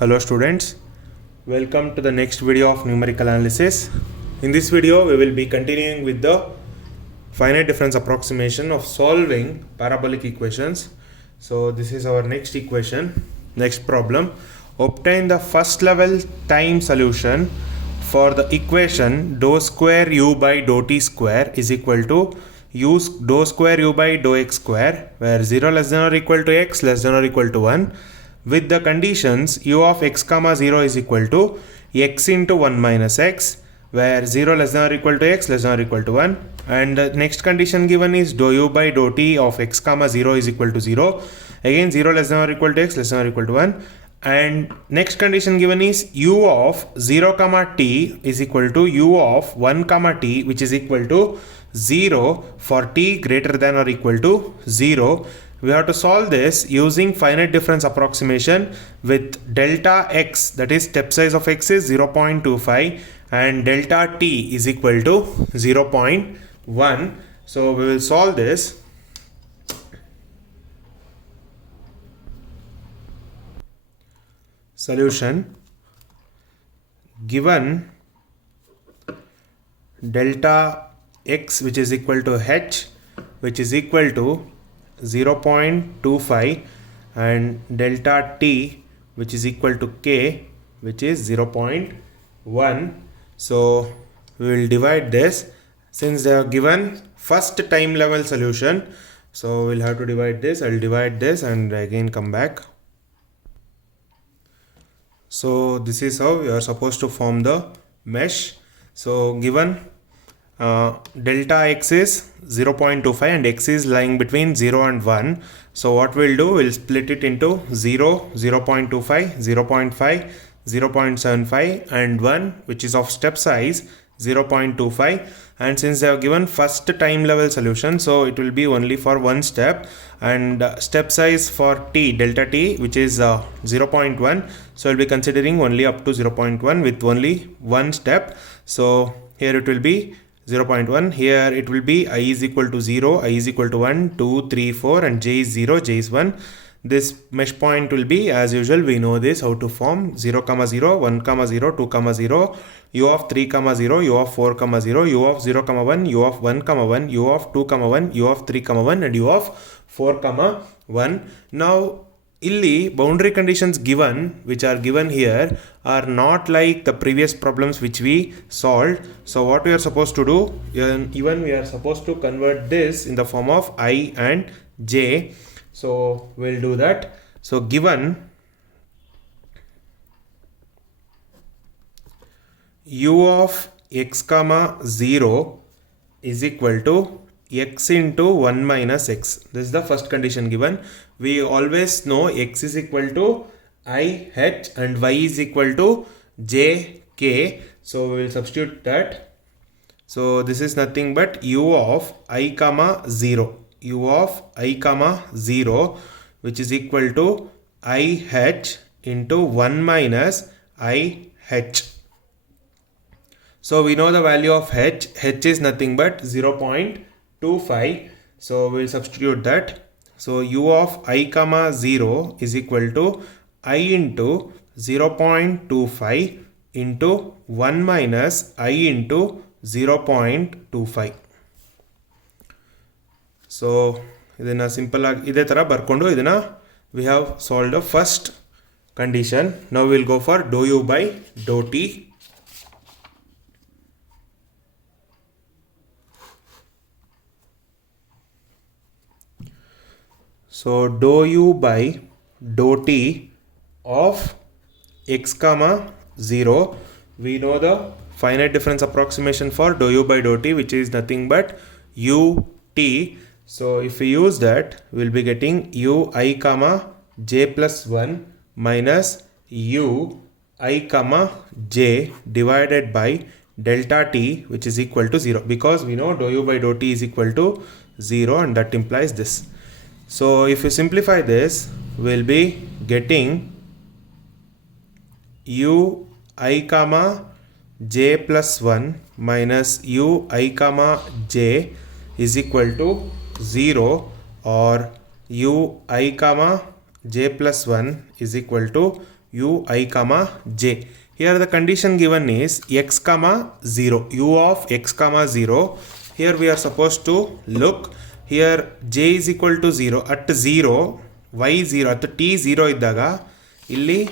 Hello students, welcome to the next video of numerical analysis. In this video we will be continuing with the finite difference approximation of solving parabolic equations. So this is our next equation, next problem. Obtain the first level time solution for the equation dou square u by dou t square is equal to use dou square u by dou x square, where 0 less than or equal to x less than or equal to 1, with the conditions u of x comma 0 is equal to x into 1 minus x, where 0 less than or equal to x less than or equal to 1, and the next condition given is dou u by dou t of x comma 0 is equal to 0, again 0 less than or equal to x less than or equal to 1, and next condition given is u of 0 comma t is equal to u of 1 comma t, which is equal to 0 for t greater than or equal to 0. We have to solve this using finite difference approximation with delta x, that is step size of x is 0.25 and delta t is equal to 0.1. So we will solve this. Solution: given delta x, which is equal to h, which is equal to 0.25, and delta t, which is equal to k, which is 0.1. So we will divide this. Since they have given first time level solution, so we'll have to divide this. I'll divide this and again come back. So this is how you are supposed to form the mesh. So given delta x is 0.25 and x is lying between 0 and 1. So what we'll do, we'll split it into 0, 0.25, 0.5, 0.75 and 1, which is of step size 0.25. And since they have given first time level solution, so it will be only for one step, and step size for t, delta t, which is 0.1. So I'll be considering only up to 0.1 with only one step. So here it will be 0.1. Here it will be I is equal to 0, I is equal to 1, 2, 3, 4, and j is 0, j is 1. This mesh point will be, as usual, we know this, how to form 0, 0, 1, 0, 2, 0, u of 3, 0, u of 4, 0, u of 0, 1, u of 1, 1, u of 2, 1, u of 3, 1, and u of 4, 1. Now, illi boundary conditions given, which are given here, are not like the previous problems which we solved. So what we are supposed to do, even we are supposed to convert this in the form of I and j. So we'll do that. So given u of x comma 0 is equal to x into 1 minus x. This is the first condition given. We always know x is equal to I h and y is equal to j k. So we will substitute that. So this is nothing but u of I comma 0. U of I comma 0, which is equal to I h into 1 minus I h. So we know the value of h. H is nothing but 0.25. So we will substitute that. So u of I comma 0 is equal to I into 0.25 into 1 minus I into 0.25. So idana simple ide tara barkondo idana we have solved the first condition. Now we will go for dou u by dou t. So dou u by dou t of x comma 0, we know the finite difference approximation for dou u by dou t, which is nothing but u t. So if we use that, we will be getting u I comma j plus 1 minus u I comma j divided by delta t, which is equal to 0, because we know dou u by dou t is equal to 0, and that implies this. So if you simplify this, we will be getting u I comma j plus 1 minus u I comma j is equal to 0, or u I comma j plus 1 is equal to ui comma j. Here the condition given is x comma 0, u of x comma 0. Here we are supposed to look, here j is equal to 0 at 0, y 0 at t 0 iddaga illi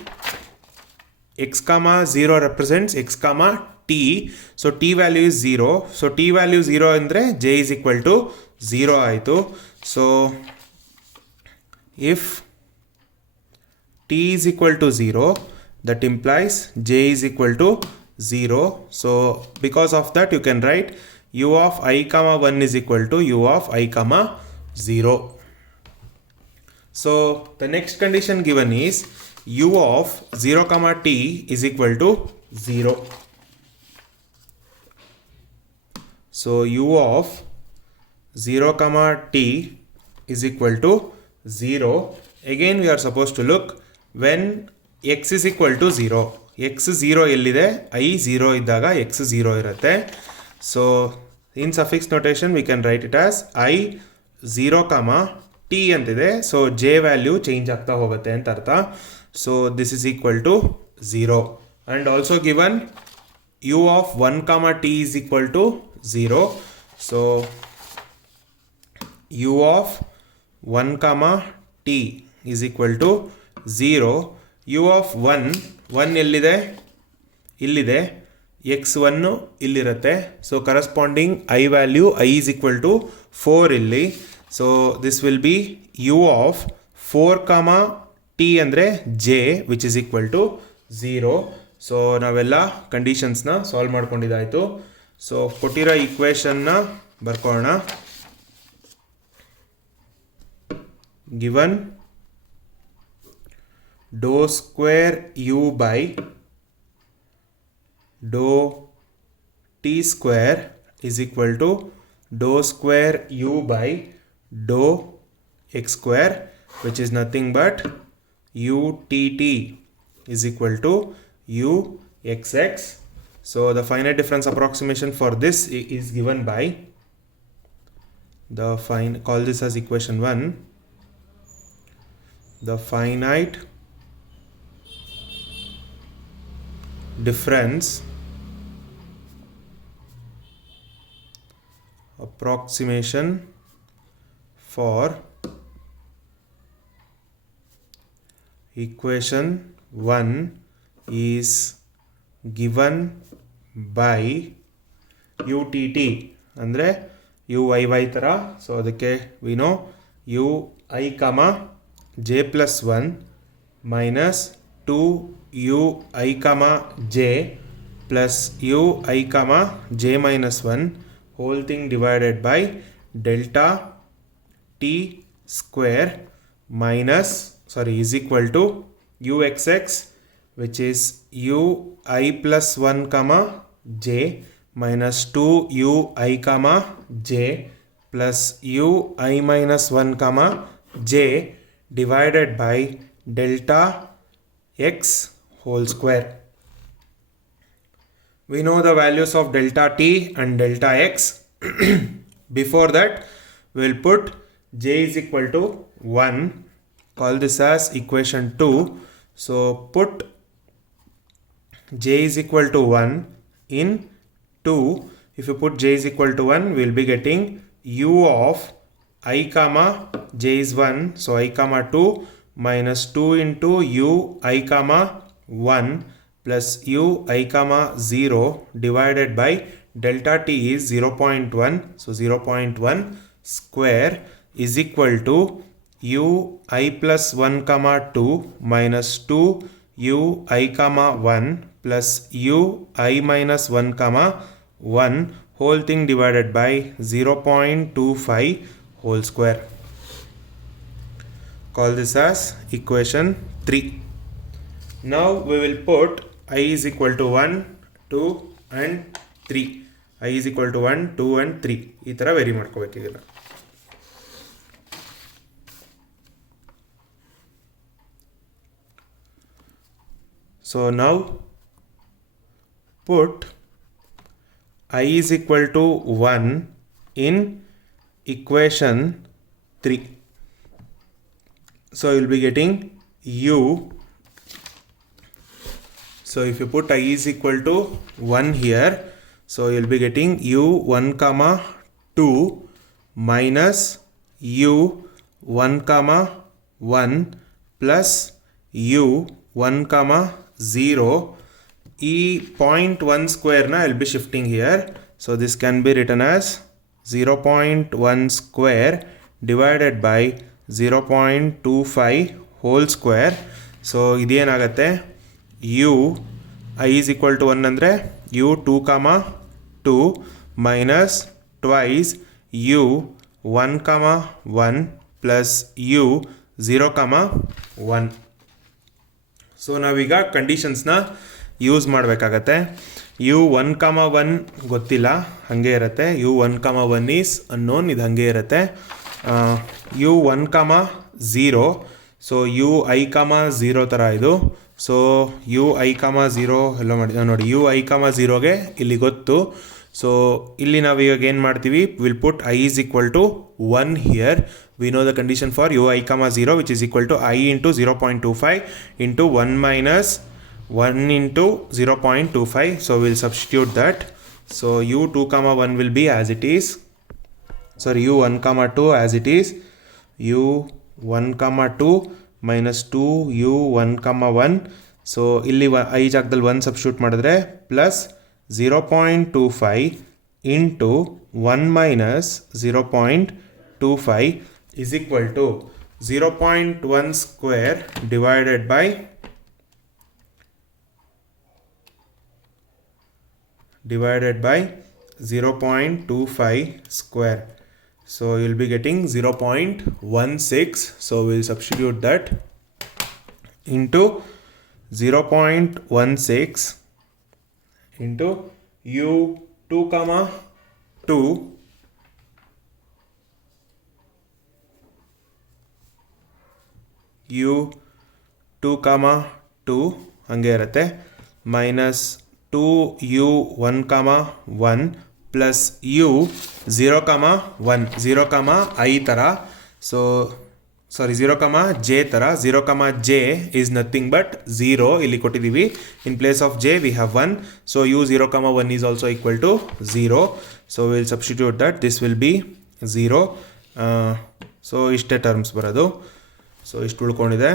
x comma 0 represents x comma t, so t value is 0, so t value 0 andre j is equal to 0 aitu. So if t is equal to 0, that implies j is equal to 0. So because of that you can write u of I comma 1 is equal to u of I comma 0. So the next condition given is u of 0 comma t is equal to 0. So u of 0 comma t is equal to 0. Again we are supposed to look when x is equal to 0. x 0 ellide I 0 iddaga x 0 irutte. So in suffix notation we can write it as I 0 comma t antide. So j value change ಆಗ್ತಾ ಹೋಗುತ್ತೆ ಅಂತ ಅರ್ಥ. So this is equal to 0, and also given u of 1 comma t is equal to 0. So u of 1 comma t is equal to 0. u of 1 ಎಲ್ಲಿದೆ, ಇಲ್ಲಿದೆ, x1 ಇಲ್ಲಿರುತ್ತೆ. So corresponding i value i is equal to 4 ಇಲ್ಲಿ. So this will be u of 4 comma t ಅಂದರೆ j which is equal to 0. So ನಾವೆಲ್ಲ ಕಂಡೀಷನ್ಸ್ನ solve ಮಾಡ್ಕೊಂಡಿದ್ದಾಯಿತು. So ಕೊಟ್ಟಿರೋ ಈಕ್ವೇಷನ್ನ ಬರ್ಕೊಳ್ಳೋಣ. Given dou square u by dou t square is equal to dou square u by dou x square, which is nothing but utt is equal to uxx. So the finite difference approximation for this is given by the call this as equation 1. The finite difference approximation for equation 1 is given by utt ಅಂದರೆ uy ಥರ. So ಅದಕ್ಕೆ we know ui comma j plus 1 minus 2ui comma j plus ui comma j minus 1 whole thing divided by delta t square minus is equal to uxx, which is ui plus 1 comma j minus 2ui comma j plus ui minus 1 comma j divided by delta x whole square. We know the values of delta t and delta x. Before that we will put j is equal to 1. Call this as equation 2. So put j is equal to 1 in 2. If you put j is equal to 1, we will be getting u of I comma j is 1, so I comma 2 minus 2 into u I comma 1 plus u I comma 0 divided by delta t is 0.1, so 0.1 square is equal to u I plus 1 comma 2 minus 2 u I comma 1 plus u I minus 1 comma 1 whole thing divided by 0.25 whole square. Call this as equation 3. Now we will put I is equal to 1, 2 and 3. I is equal to 1, 2 and 3. ಈ ಥರ very ಮಾಡ್ಕೋಬೇಕು ಇದನ್ನು. So now put I is equal to 1 in equation 3. So you will be getting u So if you put I is equal to 1 here, so you'll be getting u1 comma 2 minus u1 comma 1 plus u1 comma 0. E 0.1 square na I'll be shifting here. So this can be written as 0.1 square divided by 0.25 whole square. So iದೇನಾಗುತ್ತೆ u I is equal to 1 ಅಂದರೆ u 2 comma 2 minus twice u 1 comma 1 plus u 0 comma 1. So ನಾವೀಗ ಕಂಡೀಷನ್ಸ್ನ use ಮಾಡಬೇಕಾಗತ್ತೆ. You 1 ಕಾಮ 1 ಗೊತ್ತಿಲ್ಲ, ಹಾಗೆ ಇರುತ್ತೆ. You 1 ಕಾಮ 1 is unknown, ಇದು ಹಾಗೆ ಇರುತ್ತೆ. ಯು 1 ಕಾಮ 0, ಸೊ ಯು ಐ ಕಾಮ 0 ಥರ ಇದು. ಸೊ ಯು ಐ ಕಾಮ 0 ಎಲ್ಲ ಮಾಡಿ ನೋಡಿ, ಯು ಐ ಕಾಮ 0ಗೆ ಇಲ್ಲಿ ಗೊತ್ತು. ಸೊ ಇಲ್ಲಿ ನಾವು ಇವಾಗ ಏನು ಮಾಡ್ತೀವಿ, will put I is equal to 1 here. We know the condition for u I comma 0, which is equal to I into 0.25 into 1 minus 1 into 0.25. So we'll substitute that. So u 2 comma 1 will be as it is. Sorry, u 1 comma 2 as it is. u 1 comma 2 minus 2 u 1 comma 1. So ಇಲ್ಲಿ I ಜಾಗದಲ್ಲಿ 1 substitute ಮಾಡಿದ್ರೆ plus 0.25 into 1 minus 0.25 is equal to 0.1 square divided by 0.25 square. So you'll be getting 0.16. So we'll substitute that into 0.16 into u 2 comma 2 u 2 comma 2 ಹಂಗೆ ಇರುತ್ತೆ, minus 2 u 1 comma 1 plus u 0 comma 1, 0 comma I ಥರ. So sorry 0 comma j ಥರ. 0 comma j is nothing but 0 ಇಲ್ಲಿ ಕೊಟ್ಟಿದ್ದೀವಿ. in place of j we have 1. so u 0 comma 1 is also equal to 0. so we'll substitute that. this will be 0. So ಇಷ್ಟೇ terms ಬರೋದು. So ಇಷ್ಟು ಉಳ್ಕೊಂಡಿದೆ.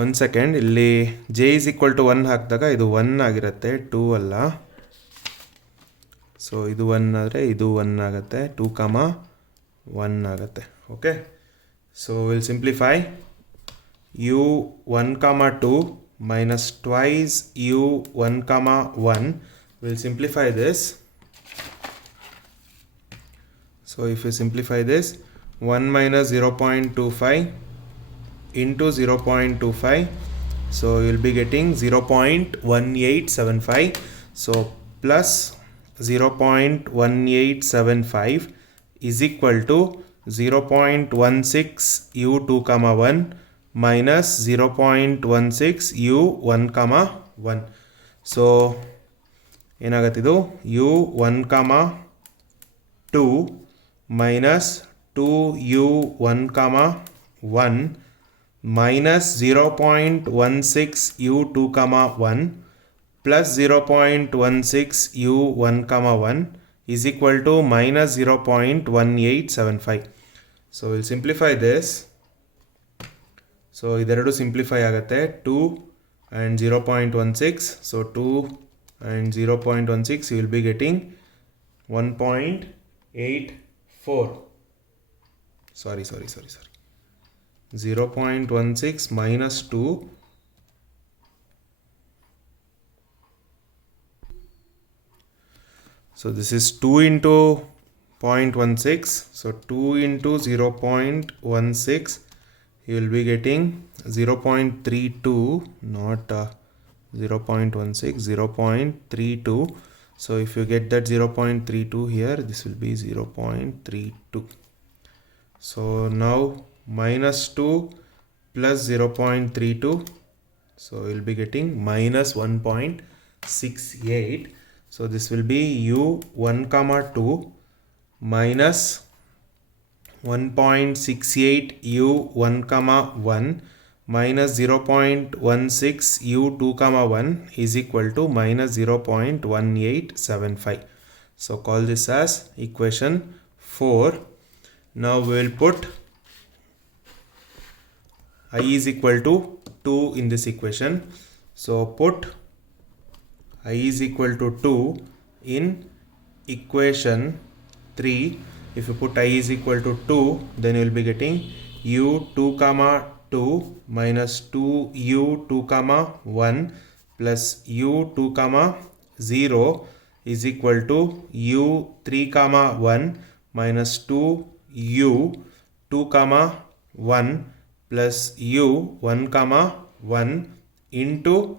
1 second, ಇಲ್ಲಿ j is equal to 1 ಹಾಕಿದಾಗ ಇದು 1 ಆಗಿರುತ್ತೆ, 2 ಅಲ್ಲ. ಸೊ ಇದು 1 ಆದರೆ ಇದು 1 ಆಗುತ್ತೆ, 2 comma 1 ಆಗುತ್ತೆ. Okay, so will simplify. u 1 comma 2 minus twice u 1 comma 1. we'll simplify this. So if you simplify this, 1 minus 0.25 into 0.25, so you'll be getting 0.1875. so plus 0.1875 is equal to 0.16 u 2 comma 1 minus 0.16 u 1 comma 1. so ಏನಾಗತ್ತಿದು, u 1 comma 2 minus 2u 1 comma 1 minus 0.16 u 2 comma 1 plus 0.16 u 1 comma 1 is equal to minus 0.1875. so we'll simplify this. so ಇದೆರಡು simplify ಆಗುತ್ತೆ, 2 and 0.16. so 2 and 0.16 you will be getting 1.84. sorry 0.16 minus 2, so this is 2 into 0.16. so 2 into 0.16 you will be getting 0.32, not 0.16, 0.32. so if you get that 0.32 here, this will be 0.32. so now minus 2 plus 0.32, so you'll be getting minus 1.68. so this will be u 1 comma 2 minus 1.68 u 1 comma 1 minus 0.16 u2 comma 1 is equal to minus 0.1875. So call this as equation 4. Now we will put I is equal to 2 in this equation. So put I is equal to 2 in equation 3. If you put I is equal to 2, then you will be getting u2 comma 2 minus 2 u2 comma 1 plus u2 comma 0 is equal to u3 comma 1 minus 2 u2 comma 1 plus u1 comma 1 into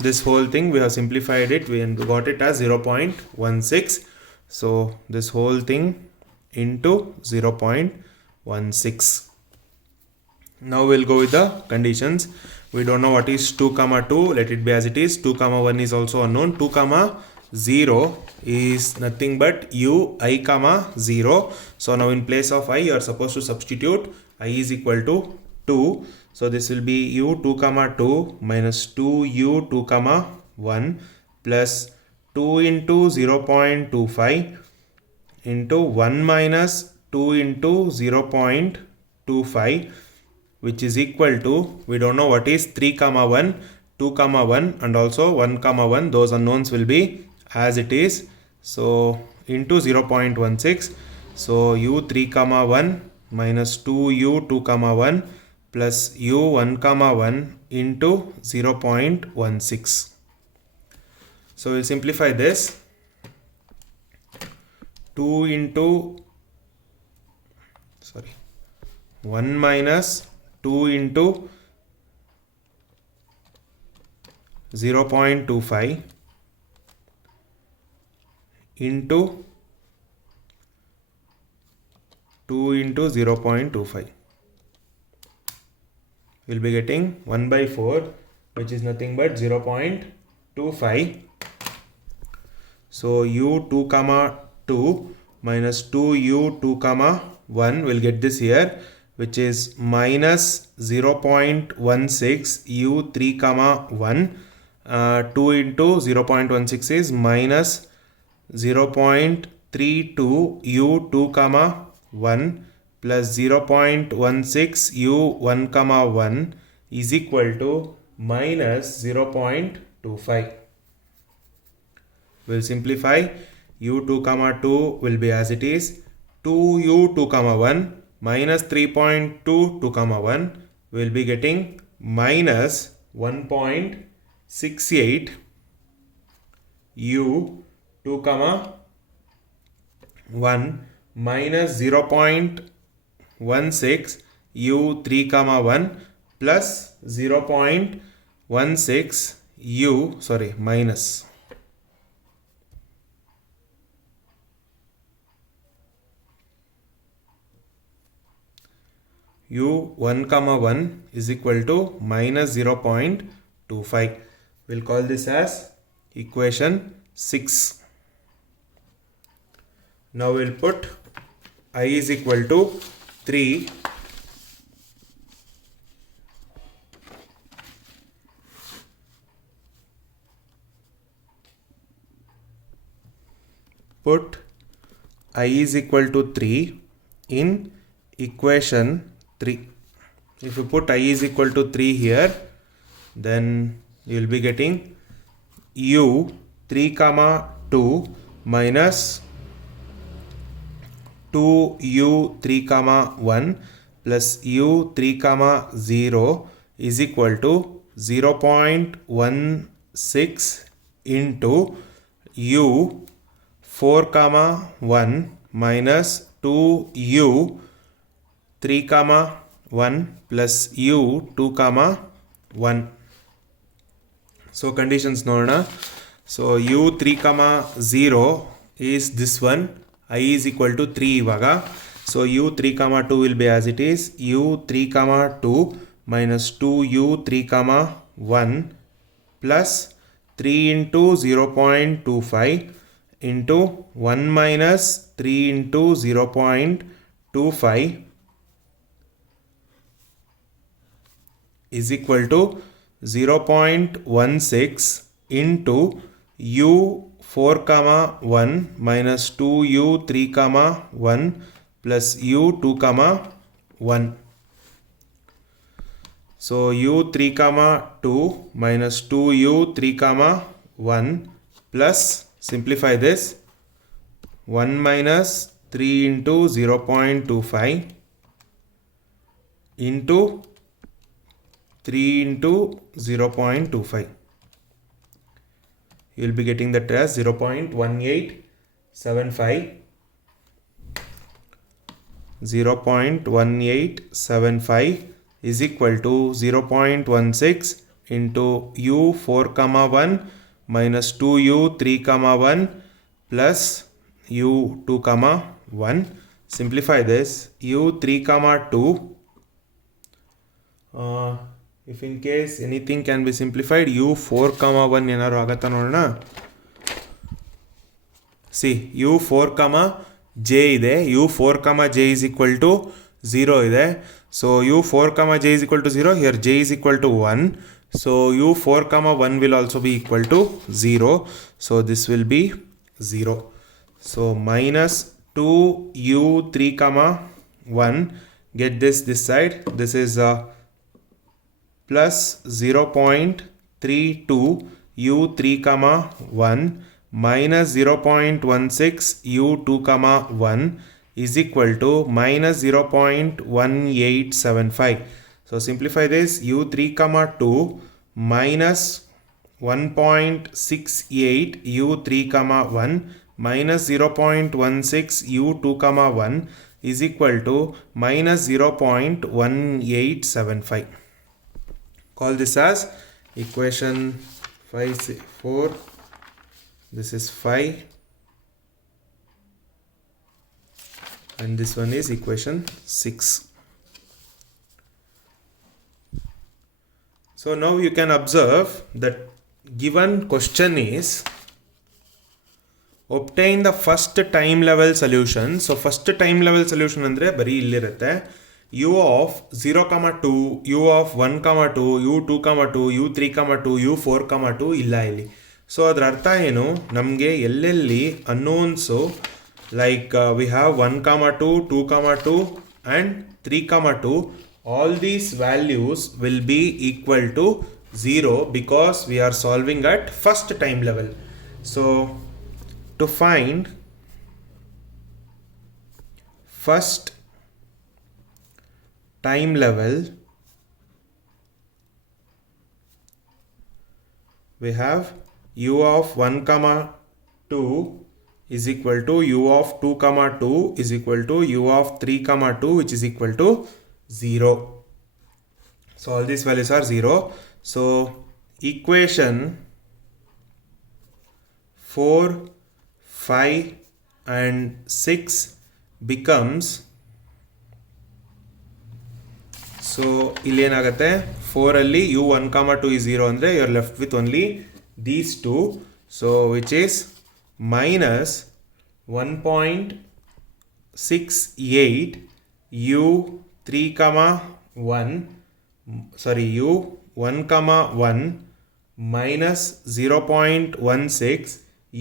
this whole thing. We have simplified it, we got it as 0.16. So this whole thing into 0.16. Now we'll go with the conditions. We don't know what is 2 comma 2, let it be as it is. 2 comma 1 is also unknown. 2 comma 0 is nothing but u I comma 0. So now in place of I, you are supposed to substitute I is equal to 2. So this will be u2 comma 2 minus 2u2 comma 1 plus 2 into 0.25 into 1 minus 2 into 0.25, which is equal to, we don't know what is 3 comma 1, 2 comma 1 and also 1 comma 1. Those unknowns will be as it is. So into 0.16. So u3 comma 1 minus 2u2 comma 1 plus u1 comma 1 into 0.16. So we'll simplify this. 2 into 1 minus 2 into 0.25 into 2 into 0.25. We'll be getting 1 by 4, which is nothing but 0.25. So u2 comma 2 minus 2u2 comma 1, will get this here, which is minus 0.16 u3 comma 1. 2 into 0.16 is minus 0.32 u2 comma 1 plus 0.16 u1 comma 1 is equal to minus 0.25. We'll simplify. u2 comma 2 will be as it is. 2u2 comma 1 minus 3.22 comma 1 will be getting minus 1.68 u2 comma 1 minus 0.16 u3 comma 1 plus 0.16 minus u1 comma 1 is equal to minus 0.25. We'll call this as equation 6. Now we'll put I is equal to 3. Put I is equal to 3 in equation 3. If you put I is equal to 3 here, then you will be getting u3 comma 2 minus 2u3 comma 1 plus u3 comma 0 is equal to 0.16 into u4 comma 1 minus 2u3 comma 1 plus u2 comma 1. So conditions nodona. So u3 comma 0 is this one. I is equal to 3 ivaga. So u3 comma 2 will be as it is. u3 comma 2 minus 2u3 comma 1 plus 3 into 0.25 into 1 minus 3 into 0.25 is equal to 0.16 into u4 comma 1 minus 2u3 comma 1 plus u2 comma 1. So u3 comma 2 minus 2u3 comma 1 plus, simplify this, 1 minus 3 into 0.25 into 3 into 0.25. You will be getting that as 0.1875. 0.1875 is equal to 0.16 into u4 comma 1 minus 2u3 comma 1 plus u2 comma 1. Simplify this, u3 comma 2. If in case anything can be simplified, u4 comma 1 ಏನಾರು ಆಗತ್ತಾ ನೋಡೋಣ. See, u4 comma j ಇದೆ, u4 comma j is equal to 0 ಇದೆ. So u4 comma j is equal to 0, here j is equal to 1. So u4 comma 1 will also be equal to 0. So this will be 0. So minus 2u3 comma 1, get this side, this is plus 0.32 u3 comma 1 minus 0.16 u2 comma 1 is equal to minus 0.1875. So simplify this, u3 comma 2 minus 1.68 u3 comma 1 minus 0.16 u2 comma 1 is equal to minus 0.1875. Call this as equation 4. This is 5 and this one is equation 6. So now you can observe that given question is obtain the first time level solution. So first time level solution andre bari illirutte u of 0 comma 2, u of 1 comma 2, u2 comma 2, u3 comma 2, u4 comma 2 ಇಲ್ಲ ಇಲ್ಲಿ. So ಅದರ ಅರ್ಥ ಏನು, ನಮಗೆ ಎಲ್ಲೆಲ್ಲಿ ಅನ್ನೋನ್ಸು like we have 1 comma 2, 2 comma 2 and 3 comma 2, all these values will be equal to 0 because we are solving at first time level. So to find first time level, we have u of 1 comma 2 is equal to u of 2 comma 2 is equal to u of 3 comma 2 which is equal to 0. So all these values are 0. So equation 4, 5 and 6 becomes, so ಇಲ್ಲಿ ಏನಾಗುತ್ತೆ, 4 ಅಲ್ಲಿ u1 comma 2 is 0 ಅಂದರೆ you are left with only these two. So which is minus 1.68 u3 comma 1 sorry u1 comma 1 minus 0.16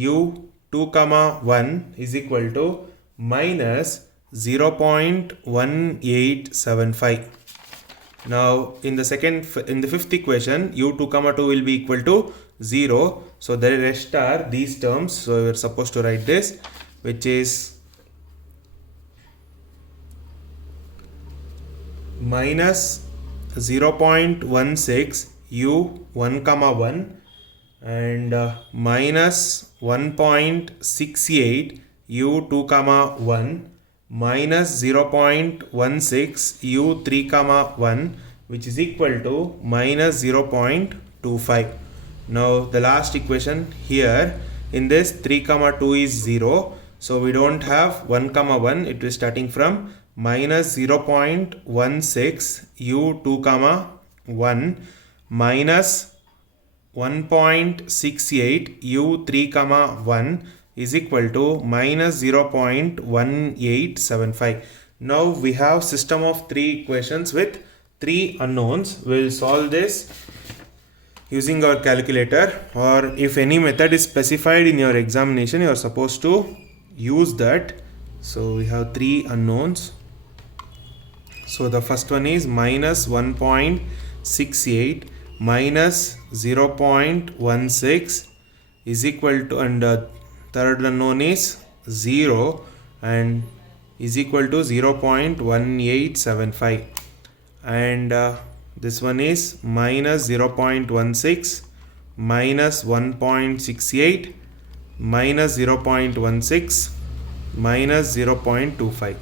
u2 comma 1 is equal to minus 0.1875. Now in the fifth equation u2 comma 2 will be equal to 0. So the rest are these terms. So we are supposed to write this, which is minus 0.16 u1 comma 1 and minus 1.68 u2 comma 1 minus 0.16 u3 comma 1 which is equal to minus 0.25. Now the last equation here, in this 3 comma 2 is 0, so we don't have 1 comma 1, it is starting from minus 0.16 u2 comma 1 minus 1.68 u3 comma 1 is equal to minus 0.1875. Now we have system of 3 equations with 3 unknowns. We'll solve this using our calculator, or if any method is specified in your examination, you are supposed to use that. So we have 3 unknowns. So the first one is minus 1.68 minus 0.16 is equal to, and third unknown is 0 and is equal to 0.1875, and this one is minus 0.16 minus 1.68 minus 0.16 minus 0.25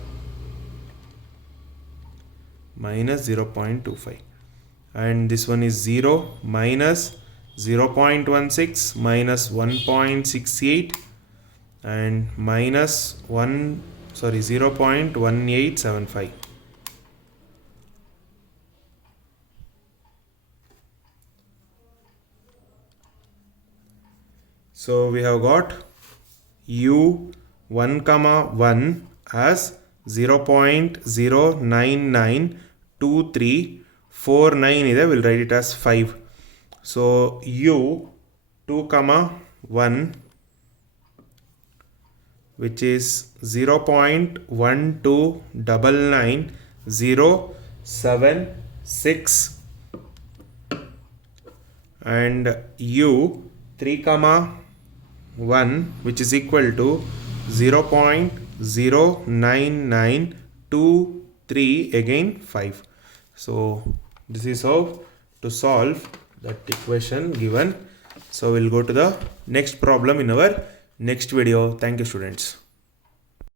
minus 0.25, and this one is 0 minus 0.16 minus 1.68 and minus 0.1875. So we have got u1 comma 1 as 0.0992349 ಇದೆ, we'll write it as 5. So u2 comma 1, which is 0.1299076, and u3 comma 1, which is equal to 0.09923 again 5. So this is how to solve that equation given. So we'll go to the next problem in our next video. Thank you, students.